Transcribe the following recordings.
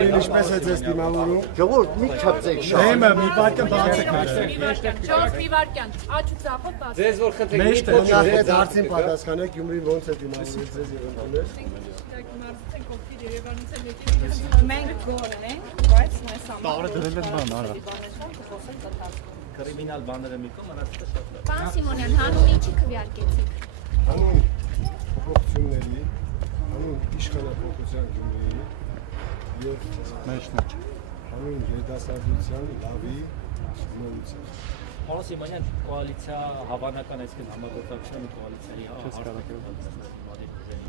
Ինչպես է ձեզ դիմավորում։ Ժողովուրդ մի չափցեք շատ։ Դեմը մի վարկյան բացեք։ Ճոս մի վարկյան, աչու ծախով բաց։ Ձեզ որ խնդրեք Մեծ Նախ հարցին պատասխանեք Գյումրին ոնց է դիմավորել ձեզ եւ ընդունել։ Մենք գոհ ենք, բայց մեզ համար։ Տարը դրել են բան, արա։ Կրիմինալ բաները մի կողմ, առածը շատ լավ։ Պարոն Սիմոնյան, հանուն ինչի քվեարկեցիք։ Հանուն փոփոխությունների, հանուն իշխանապետության Գյումրիի եւ հանուն երիտասարդության լավի նորության։ Պարոն Սիմոնյան, կոալիցիա հավանական այսքան համագործակցության ու կոալիցիայի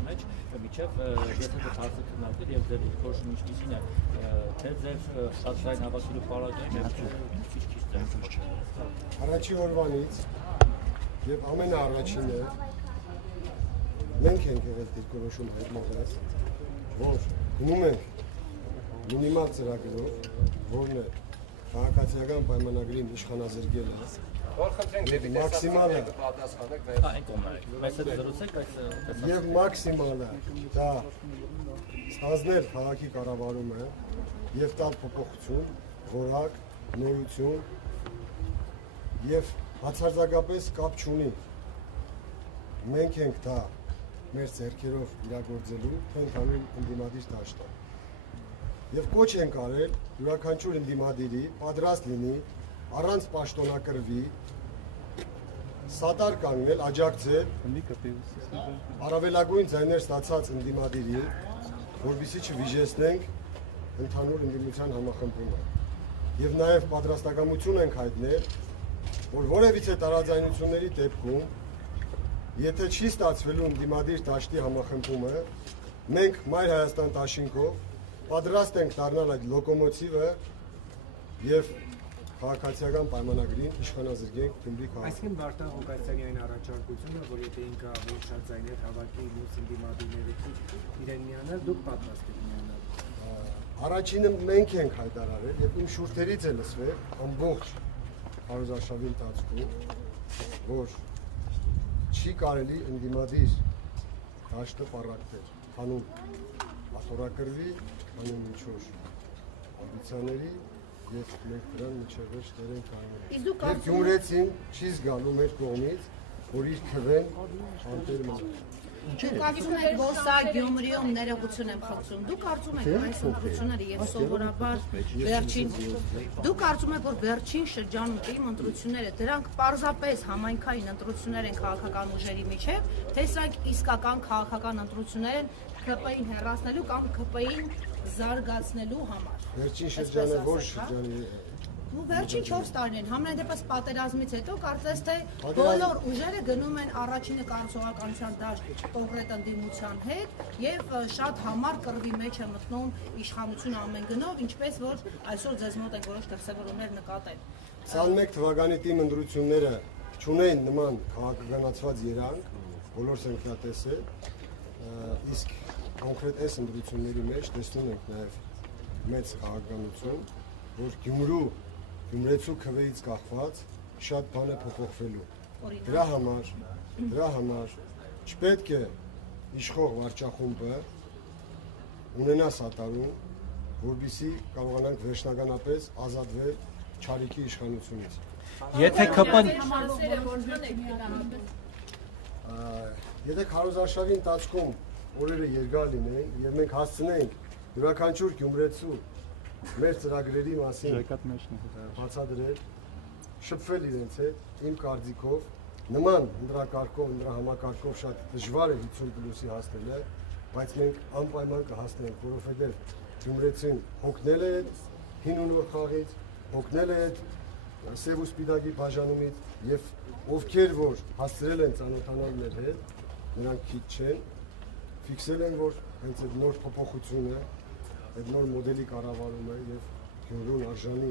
մեջ միջև եթե դուք հարցը քննարկել եւ ձեր որոշումը ինչպիսին է թե ձեր շատ լայն հավաքելու պարագայում եւ քիչ Առաջի օրվանից եւ ամենաառաջինը մենք ենք եղել դիրքորոշում հայտնվել, որ գնում ենք մինիմալ ծրագրով, որն է քաղաքացիական պայմանագրին իշխանազրկելը, մաքսիմալը եւ մաքսիմալը դա ստանձնել քաղաքի կառավարումը եւ տալ փոփոխություն, որակ, նորություն եւ բացարձակապես կապ չունի մենք ենք դա մեր ձեռքերով իրագործելու թե ընդհանուր ընդդիմադիր դաշտը եւ կոչ ենք արել յուրաքանչյուր ընդդիմադիրի պատրաստ լինի առանց պաշտոնակրվի սատար կանգնել աջակցել առավելագույն ձայներ ստացած ընդդիմադիրի որովհետեւ չվիժեցնենք ընդհանուր ընդդիմության համախմբումը եւ նաեւ պատրաստակամություն ենք հայտնել որ որևիցե տարաձայնությունների դեպքում եթե չի ստացվելու ընդդիմադիր դաշտի համախմբումը մենք Մայր Հայաստան դաշինքով պատրաստ ենք դառնալ այդ լոկոմոտիվը եւ քաղաքացիական պայմանագրին իշխանազրկենք Գյումրի քաղաքը։ Այսինքն Վարդան Ղուկասյանի այն առաջարկությունը, որ եթե ինքը ավելի շատ ձայներ հավաքի մյուս ընդդիմադիրների իրեն միանալ, դուք պատրաստ եք միանալ։ Առաջինը մենք ենք հայտարարել եւ իմ շուրթերից է լսվել ամբողջ հարուզարշավի ընթացքում, որ չի կարելի ընդդիմադիր դաշտը պառակտել, հանուն աթոռակրվի, հանուն ինչ-որ ամբիցիաների եւ մենք դրան միջևեր շտերեն կարողանանք։ Եվ Գյումրեցին չի զգալու մեր կողմից, որ իր քվեն անտեր մնա։ Դուք կարծում եք, որ սա Գյումրիում ներողություն եմ խնդրում։ Դուք կարծում եք այս ընտրությունները եւ սովորաբար վերջին Դուք կարծում եք, որ վերջին շրջանում իմ ընտրությունները դրանք պարզապես համայնքային ընտրություններ են քաղաքական ուժերի միջև, թե սրանք իսկական քաղաքական ընտրություններ են ԿՊ-ին հեռացնելու կամ ԿՊ-ին զարգացնելու համար։ Վերջին շրջանը որ շրջանի է։ Վերջին 4 տարիներին համենայն դեպս պատերազմից հետո կարծես թե բոլոր ուժերը գնում են առաջինը կառուցողականության դաշտ կոնկրետ ընդդիմության հետ եւ շատ համառ կռվի մեջ է մտնում իշխանությունը ամեն գնով, ինչպես որ այսօր ձեզ մոտ են որոշ դրսևորումներ նկատել։ 21 թվականի թիմ ընտրությունները չունեն նման քաղաքականացված երանգ, բոլորս ենք դա տեսել, իսկ կոնկրետ այս ընտրությունների մեջ տեսնում ենք նաեւ մեծ քաղաքականություն, որ Գյումրեցու քվեից կախված շատ բան է փոփոխվելու։ Դրա համար չպետք է իշխող վարչախումբը ունենա սատարում, որպեսզի կարողանանք վերջնականապես ազատվել Չարիքի իշխանությունից։ Եթե Եթե քարոզարշավի ընթացքում օրերը երկար լինեն եւ մենք հասցնենք յուրաքանչյուր գյումրեցու մեր ծրագրերի մասին բացատրել, շփվել իրենց հետ, իմ կարծիքով նման ընդրակարգով, ընդրահամակարգով շատ դժվար է 50+-ի հասնելը, բայց մենք անպայման կհասնենք, որովհետեւ գյումրեցին հոգնել է այդ հին ու նոր խաղից, հոգնել է այդ սև ու սպիտակի բաժանումից եւ ովքեր որ հասցրել են ծանոթանալ մեր հետ, նրանք քիչ չեն, ֆիքսել են, որ հենց այդ նոր փոփոխությունը, այդ նոր մոդելի կառավարումը եւ Գյումրուն արժանի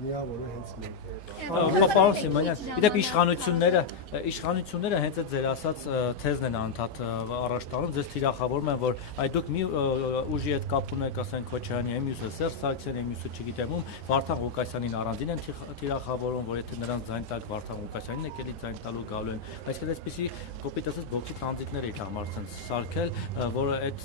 միավորը հենց մենք։ Պարոն Սիմոնյան, իդեպ իշխանությունները հենց այդ ձեր ասած թեզն են անդադ առաջ տանում, ձեզ թիրախավորում են, որ այ դուք մի ուժի հետ կապ ունեք, ասենք Քոչարյանի, մյուսը Սերժ Սարգսյանի, մյուսը չգիտեմ ում, Վարդան Ղուկասյանին առանձին են թիրախավորում, որ եթե նրանց ձայն տակ Վարդան Ղուկասյանին է կելի ձայն տալու գալու են, այսինքն այսպիսի կոպիտ ասած բողջի տրանզիտներ իր համար ցած սարքել, որը այդ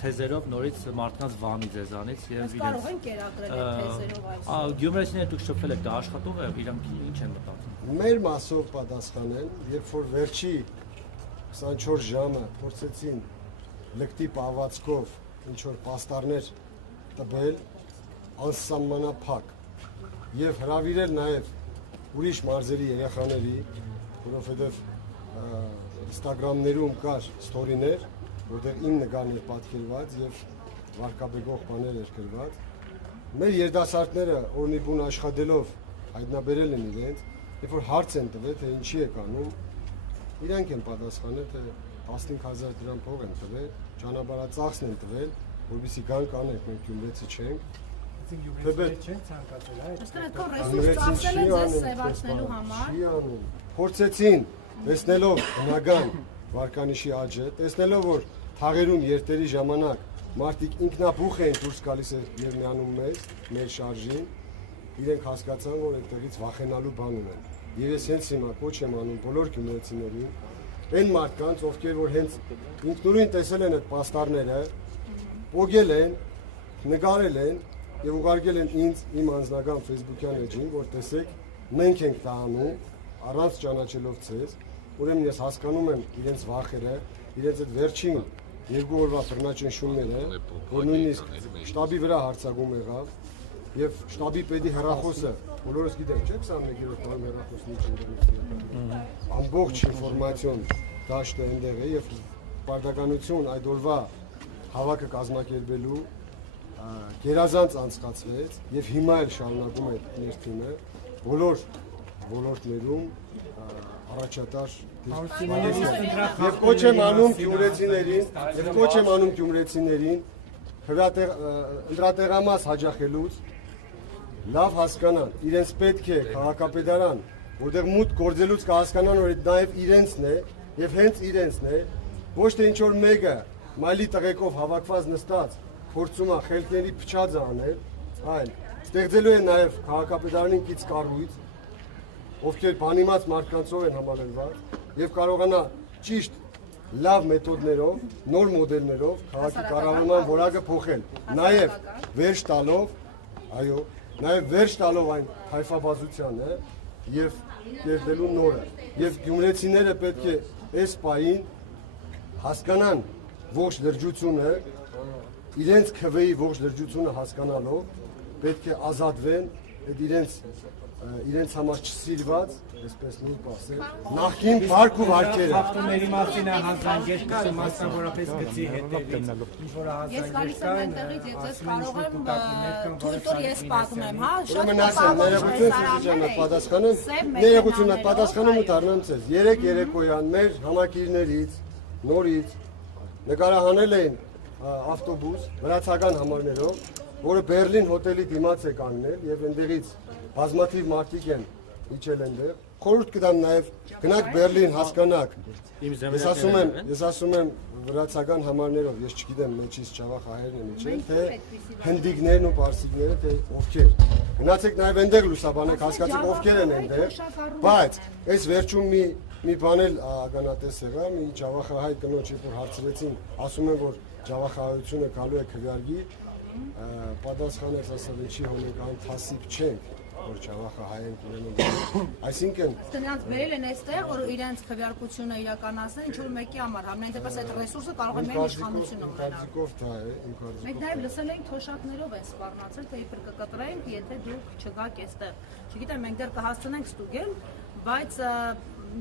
թեզերով նորից մարդկանց վանի ձեզանից եւ իրենց կարող են կերակրել այդ թեզերով այս։ Գյումրեցիները դուք շփվել եք, դա աշխատող է, իրանք ինչ են մտածում։ Մեր մասով պատասխանեն, երբ որ վերջի 24 ժամը փորձեցին լկտի պահվածքով ինչ որ պաստառներ տվել անսահմանափակ եւ հրավիրել նաեւ ուրիշ մարզերի երեխաների, որովհետեւ Instagram-ներում կար ստորիներ, որտեղ իմ նկարն էր պատկերված եւ վարկաբեկող բաներ էր գրված։ Մեր երիտասարդները օրնի բուն աշխատելով հայտնաբերել են իրենց, երբ որ հարց են տվել, թե ինչի է կանում, իրանք են պատասխանել, թե 15,000 դրամ փող են տվել, ճանապարհածախսն են տվել, որովհետեւ գան կանենք, մենք գյումրեցի չենք։ Չեն ցանկացել, Ըստ այդքան ռեսուրս ծախսել են ձեզ սևացնելու համար։ Չի անում։ Փորձեցին, տեսնելով բնական վարկանիշի աճը, տեսնելով որ թաղերում երթերի ժամանակ մարդիկ ինքնաբուխ էին դուրս գալիս եւ միանում մեր շարժին, իրենք հասկացան, որ այդտեղից վախենալու բան ունեն։ Եվ ես հենց հիմա կոչ եմ անում բոլոր գյումրեցիներին, այն մարդկանց, ովքեր որ հենց ինքնուրույն տեսել են այդ պաստառները, պոգել են, նկարել են եւ ուղարկել են ինձ իմ անձնական Facebook-յան էջին, որ տեսեք, մենք ենք դա անում, առանց ճանաչելով ցեզ, ուրեմն ես հասկանում եմ իրենց վախերը, իրենց այդ վերջին 2 օրվա բռնաճնշումները, որ նույնիսկ շտաբի վրա հարձակում եղավ եւ շտաբի պետի հեռախոսը, բոլորս գիտենք, չէ՞, 21-րդ տարի հեռախոսն ինչ ընդդեմ։ Ամբողջ ինֆորմացիոն դաշտը այնտեղ է եւ պարտականություն այդ օրվա հավաքը կազմակերպելու գերազանց անցկացվեց եւ հիմա էլ շարունակում է մեր թիմը բոլոր ոլորտներում առաջատար եւ կոչ եմ անում գյումրեցիներին ընդրատեղամաս հաջախելուց լավ հասկանան, իրենց պետք է քաղաքապետարան, որտեղ մուտք գործելուց կհասկանան, որ այդ նաեւ իրենցն է եւ հենց իրենցն է, ոչ թե ինչ որ մեկը մայլի տղեկով հավաքված նստած փորձում է խելքների փչածը անել, այլ ստեղծելու է նաեւ քաղաքապետարանին կից կառույց, ովքեր բանիմաց մարդկանցով են համալրված եւ կարողանա ճիշտ լավ մեթոդներով, նոր մոդելներով քաղաքի կառավարման որակը փոխել, նաեւ վերջ տալով, այո, նաեւ վերջ տալով այն հայֆաբազությանը եւ կերտելու նորը։ Եվ գյումրեցիները պետք է այս պահին հասկանան ողջ լրջությունը, իրենց քվեի ողջ լրջությունը հասկանալով պետք է ազատվեն այդ իրենց համար չսիրված, այսպես նույն ասել, նախին բարք ու վարկերը։ Հաղթումների մասին է հազանգեր, մասնավորապես գծի հետևից, ինչ որ Ես գալիս եմ այնտեղից եւ ձեզ կարող եմ թույլ ես պատմեմ, հա, շատ ներողություն պատասխանեմ ու դառնամ ցեզ։ 3 երեկոյան մեր համակիրներից նորից նկարահանել էին ավտոբուս վրացական համարներով, որը Բերլին հոթելի դիմաց է կանգնել եւ այնտեղից բազմաթիվ մարդիկ են իջել այնտեղ։ Խորհուրդ կտամ նաեւ գնաք Բերլին հասկանաք։ Ես ասում եմ վրացական համարներով, ես չգիտեմ մեջից ճավախ հայերն են իջել, թե հնդիկներն ու պարսիկները, թե ովքեր։ Գնացեք նաեւ այնտեղ լուսաբանեք, հասկացեք ովքեր են այնտեղ, բայց այս վերջում մի բան էլ ականատես եղա, մի ճավախահայ կնոջ երբ որ հարցրեցին, ասում են որ ճավախահայությունը գալու է քվեարկի, պատասխանեց ասել ինչի հոմենք անթասիք չենք, որ ճավախահայ ենք ունենում։ Այսինքն նրանց բերել են այստեղ, որ իրենց քվեարկությունը իրականացնեն, ինչ որ մեկի համար, համենայն դեպս այդ ռեսուրսը կարող է մեր իշխանությունը ունենալ։ դա է, իմ կարծիքով։ Մենք նաև լսել ենք թոշակներով են սպառնացել, թե իբր կկտրենք, եթե դուք չգաք այստեղ։ Չգիտեմ, մենք դեռ կհասցնենք ստուգել, բայց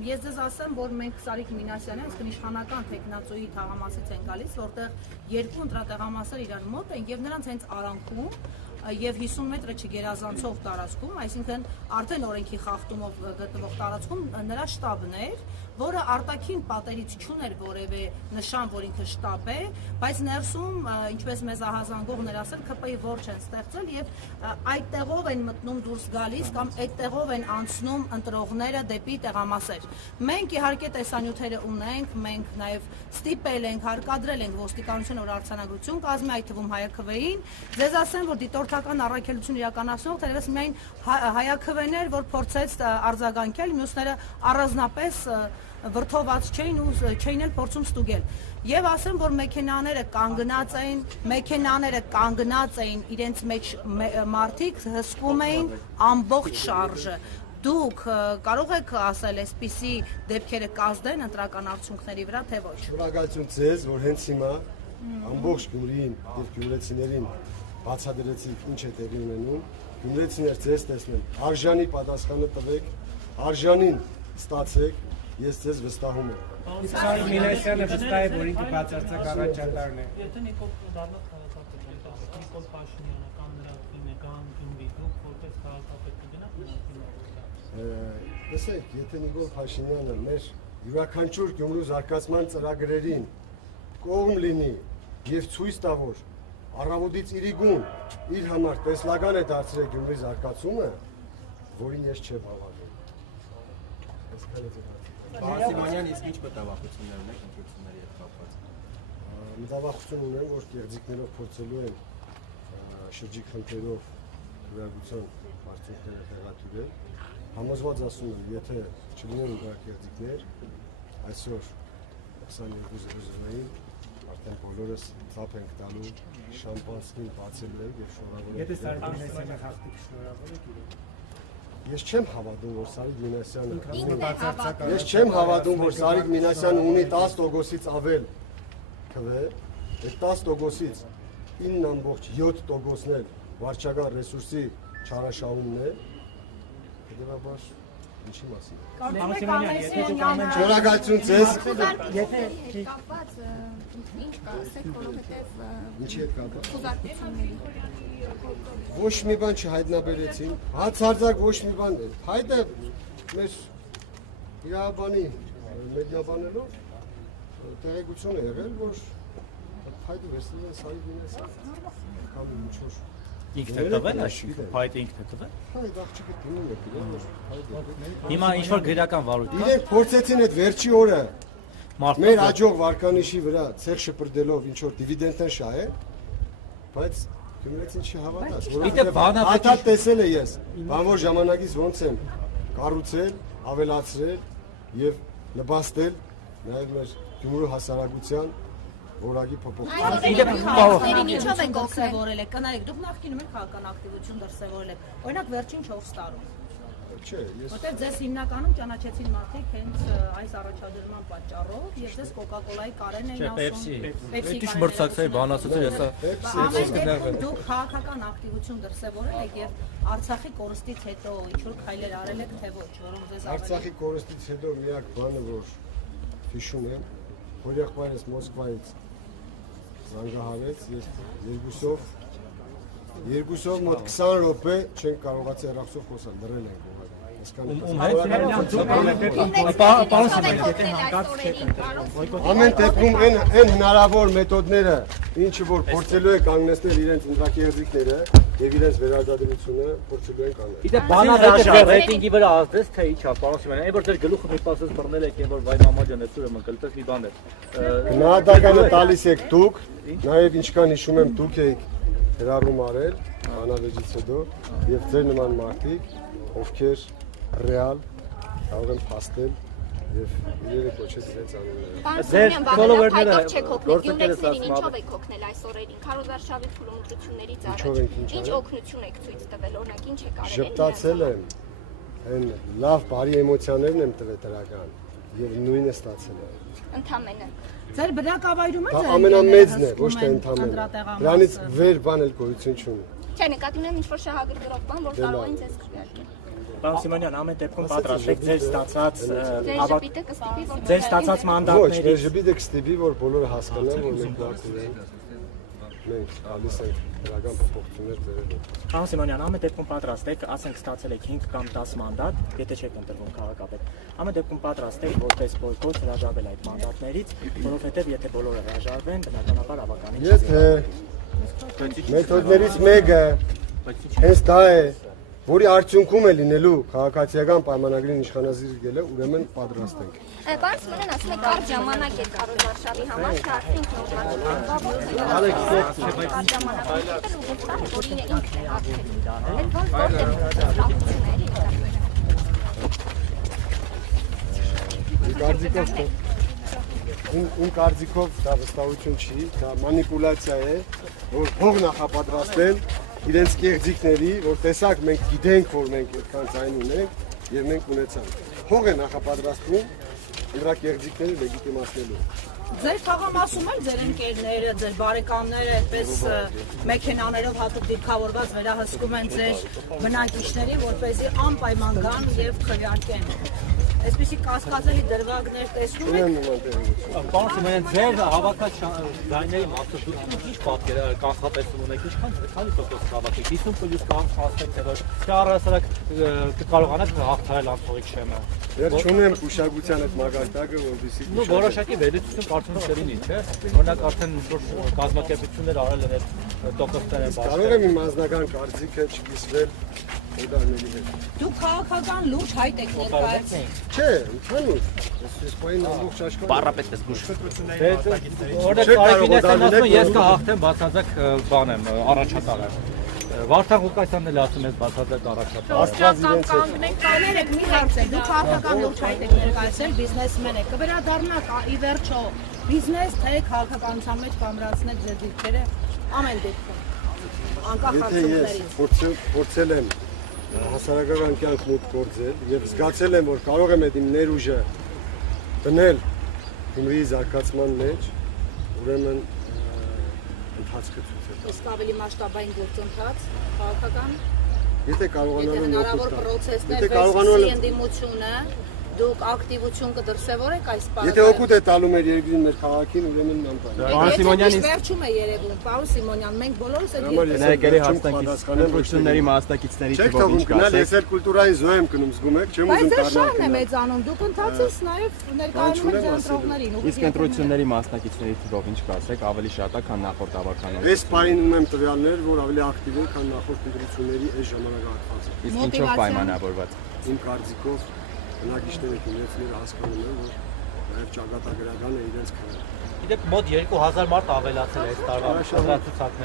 ես ձեզ ասեմ, որ մենք Սարիկ Մինասյանը, այսինքն իշխանական տեխնացուի թաղամասից են գալիս, որտեղ երկու ընտրատեղամասեր իրար մոտ են եւ նրանց հենց արանքում եւ 50 մետրը չգերազանցող տարածքում, այսինքն արդեն օրենքի խախտումով գտնվող տարածքում նրա շտաբն էր, որը արտաքին պատերից չուներ որևէ նշան, որ ինքը շտաբ է, բայց ներսում, ինչպես մեզ ահազանգողներ ասել, ԿՊ-ի որջ են ստեղծել եւ այդ տեղով են մտնում դուրս գալիս կամ այդ տեղով են անցնում ընտրողները դեպի տեղամասեր։ Մենք իհարկե տեսանյութերը ունենք, մենք նաեւ ստիպել ենք, հարկադրել ենք ոստիկանությունը, որ արձանագրություն կազմի, այդ թվում ՀԱՅԿՎ-ին։ Ձեզ ասեմ, որ դիտորդական առաքելություն իրականացնող թերևս միայն ՀԱՅԿՎ-ն էր, որ փորձեց արձագանքել, մյուսները առանձնապես վրթոված չէին ու չէին էլ փորձում ստուգել։ Եվ ասեմ, որ մեքենաները կանգնած էին իրենց մեջ մարդիկ հսկում էին ամբողջ շարժը։ Դուք կարող եք ասել, այսպիսի դեպքերը կազդեն ընտրական արդյունքների վրա, թե ոչ։ Շնորհակալություն ձեզ, որ հենց հիմա ամբողջ Գյումրիին եւ գյումրեցիներին բացատրեցիք ինչ է տեղի ունենում։ Գյումրեցիներ ձեզ տեսնեն, արժանի պատասխանը տվեք, արժանին ստացեք, ես ձեզ վստահում եմ։ Սարիկ Մինասյանը վստահ է, որ ինքը բացարձակ առաջատարն է։ Եթե Նիկոլ դառնա քաղաքապետ, Նիկոլ Փաշինյանը կամ նրա թիմը կամ Գյումրի դուք որպես քաղաքապետ կգնաք Տեսեք, եթե Նիկոլ Փաշինյանը մեր յուրաքանչյուր Գյումրու զարգացման ծրագրերին կողմ լինի եւ ցույց տա, որ առավոտից իրիկուն իր համար տեսլական է դարձրել Գյումրի զարգացումը, որին ես չեմ հավատում։ Պարոն Սիմոնյան, իսկ ինչ մտավախություններ ունեք ընտրությունների հետ կապված։ Մտավախություն ունեմ, որ կեղծիքներով փորձելու են շրջիկ խնդրերով քրեագության արդյունքները տեղատուրել։ Համոզված ասում եմ, եթե չլինեն դրա կեղծիքներ, այսօր 22:00-ին արդեն բոլորս ծափ ենք տալու, շամպանսկին բացելու ենք եւ շնորհավորենք։ Եթե Սարիկ Մինասյանը հաղթի, շնորհավոր եք իրեն։ Ես չեմ հավատում, որ Սարիկ Մինասյանը Ես չեմ հավատում, որ Սարիկ Մինասյանը ունի 10%-ից ավել քվ, այդ 10%-ից 9.7%-ն էլ վարչական ռեսուրսի չարաշահումն է, հետևաբար ինչի մասին։ Շնորհակալություն ձեզ։ Եթե կապված ինչ կասեք, որովհետև Ինչի հետ կապված։ խոզարկությունների Ոչ մի բան չհայտնաբերեցին, հացարձակ ոչ մի բան է։ Հայտը մեր իրավաբանի մեդիաբանելով տեղեկություն է եղել, որ հայտը վերցնել են Սարիկ Մինասյանը կամ ինչ-որ ինքն է տվել, հայտը ինքն է տվել։ Այդ աղջիկը դիմում է գիտեմ, որ հայտը։ Հիմա ինչ որ գրական վարույթ կա։ Իրենք փորձեցին այդ վերջի օրը մեր աջող վարկանիշի վրա ցեղ շպրդելով ինչ որ դիվիդենտներ շահել, բայց Գյումրեցին չհավատաց, որովհետև հաթա տեսել է ես, բան որ ժամանակից ոնց եմ կառուցել, ավելացրել եւ նպաստել նաեւ մեր Գյումրու հասարակության որակի փոփոխության։ Ինչով եք դրսևորել եք, կնայեք, դուք նախկինում եք քաղաքական ակտիվություն դրսևորել եք, օրինակ վերջին 4 տարում։ Չէ, ես Որտեղ ձեզ հիմնականում ճանաչեցին մարդիկ հենց այս առաջադրման պատճառով եւ ձեզ Coca-Cola-ի Կարեն էին ասում։ Պեպսի մրցակցայի բան ասացել, հեսա Դուք քաղաքական ակտիվություն դրսևորել եք եւ Արցախի կորստից հետո ինչ որ քայլեր արել եք, թե ոչ, որոնք ձեզ Արցախի կորստից հետո միակ բանը, որ հիշում եմ, որ եղբայրս Մոսկվայից զանգահարեց, ես երկուսով մոտ 20 րոպե չենք կարողացել հեռախոսով խոսալ, դրել ենք Ամեն դեպքում այն հնարավոր մեթոդները, ինչը որ փորձելու է կանգնեցնել իրենց ընտրակերտիկները եւ իրենց վերարտադրությունը, փորձելու են կանգնել։ Իդե բանը ռեյտինգի վրա ազդեց թե ինչա, պարոն Սիմոնյան, այն որ դեր գլուխը մի պասես բռնել եք, այն որ վայ մամաջան է ուրեմն կլտես մի բան է։ Գնահատականը տալիս եք դուք, նաեւ ինչքան հիշում եմ դուք եք հրառում արել բանավեճից հետո եւ ձեր նման մարդիկ, ովքեր ռեալ կարող են փաստել եւ իրերը կոչել իրենց անունները։ ֆոլովերները չեք օգնել գյումրեցիներին, ինչով եք օգնել այս օրերին քարոզարշավի թուլումտրություններից առաջ։ Ինչ օգնություն եք ցույց տվել, օրինակ ինչ եք արել։ Ժպտացել եմ, այն լավ բարի էմոցիաներն եմ տվել դրական եւ նույնը ստացել եմ։ Ընդամենը։ Ձեր բնակավայրում է դա ամենամեծն է, ոչ թե ընդամենը։ Դրանից վեր բան էլ գոյություն չունի։ Չէ, նկատի ունեմ ինչ-որ շահագրգռող բան, որ կարող են ձեզ քվեարկել։ Պարոն Սիմոնյան, ամեն դեպքում պատրաստ եք ձեր ստացած ժպիտը կստիպի, որ ձեր ստացած մանդատների։ Ոչ, մեր ժպիտը կստիպի, որ բոլորը հասկանան, որ մենք բախում ենք։ մենք գալիս ենք դրական փոփոխություններ բերելու։ Պարոն Սիմոնյան, ամեն դեպքում պատրաստ եք, ասենք ստացել եք 5 կամ 10 մանդատ, եթե չեք ընտրվում քաղաքապետ։ Ամեն դեպքում պատրաստ եք որպես բոյկոտ հրաժարվել այդ մանդատներից, որովհետև եթե բոլորը հրաժարվեն, բնականաբար ավականին չի։ Եթե մեթոդներից մեկը հենց դա է, որի արդյունքում է լինելու քաղաքացիական պայմանագրին իշխանազիրկելը, ուրեմն պատրաստ ենք։ Պարոն Սիմոնյան, ասում եք կարճ ժամանակ է Քարոզարշավի համար, շարքին Իմ կարծիքով դա վստահություն չի, դա մանիպուլյացիա է, որ հող նախապատրաստեն իրենց կեղծիքների, որ տեսակ մենք գիտենք, որ մենք այդքան ձայն ունենք եւ մենք ունեցանք։ Հող է նախապատրաստվում նրա կեղծիքները լեգիտիմացնելու։ Ձեր թաղամասում էլ ձեր ընկերները, ձեր բարեկամները այդպես մեքենաներով հատուկ դիրքավորված վերահսկում են ձեր բնակիչների, որպեսզի անպայման գան եւ քվեարկեն։ Այսպիսի կասկածելի դրվագներ տեսնում եք։ Պարոն Սիմոնյան, ձեր հավաքած ձայների մասը դուք ինչ պատկեր կանխատեսում ունեք, ինչքան քանի տոկոս հավաքեք, 50% կանխատեսեք, թե որ առհասարակ կկարողանաք հաղթահարել անցողիկ շեմը։ Ես չունեմ ուշադրության այդ մագարտակը, որովհետեւ Նու որոշակի վերլուծություն կարծում չլինի, չէ՞։ Օրինակ արդեն կազմակերպություններ արել են այդ տոկոսները բաշխել։ կարող եմ իմ անձնական կարծիքը չկիսվել օդարների հետ։ Դուք քաղաքական լուրջ հայտ եք ներկայացնում։ Չէ, ընդհանուր։ Ես պայն ամբողջ աշխարհը Պարապետ ես գուշ։ Օրինակ Արևինեսն ասում է, ես կհաղթեմ բացարձակ բան եմ, առաջատար եմ։ Վարդան Ղուկասյանն էլ ասում է բացարձակ առաջատար։ Կներեք մի հարցեք, դուք քաղաքական լուրջ հայտ եք ներկայացել, բիզնեսմեն եք, կվերադառնաք ի վերջո բիզնես, թե քաղաքականության մեջ կամրացնեք ձեր դիրքերը ամեն դեպքում, անկախ Եթե ես արդյունքներից։ փորձել եմ հասարակական կյանք մուտք գործել եւ զգացել եմ, որ կարող եմ այդ իմ ներուժը դնել Գյումրիի զարգացման մեջ, ուրեմն ընթացքը ցույց է տալիս։ Իսկ ավելի մասշտաբային գործընթաց, քաղաքական, Եթե կարողանալու հնարավոր պրոցեսներ, ընդդիմությունը, դուք ակտիվություն կդրսևորեք այս պարագայում։ Եթե օգուտ է տալու մեր երկրին, մեր քաղաքին, ուրեմն նամպան։ Պարոն Սիմոնյան, վերջում է երևում, պարոն Սիմոնյան, մենք բոլորս էլ ներկերի հաստատությունների մասնակիցների Չեք թվով թվում ինչ գնալ, կասեք։ ես էլ կուլտուրայի զոհ եմ կնում, զգում եք, չեմ Բայց ուզում դե շահն է դառնալ։ մեծանում, դուք ընդհանրապես նաև ներկայանում եք ձեր ընտրողներին։ Իսկ ընտրությունների մասնակիցների թվով ինչ կասեք, ավելի շատ է, քան նախորդ ավականով։ Այս պահին ունեմ տվյալներ, որ ավելի ակտիվ են, քան նախորդ ընտրությունների այս ժամանակահատվածը։ Իսկ ինչով պայմանավորված։ Իմ կարծիքով բնակիչները գյումրեցիները հասկանում են, որ նաև ճակատագրական է իրենց քայլը։ Իդեպ մոտ 2000 մարդ ավելացել է այս տարվա ցուցակները։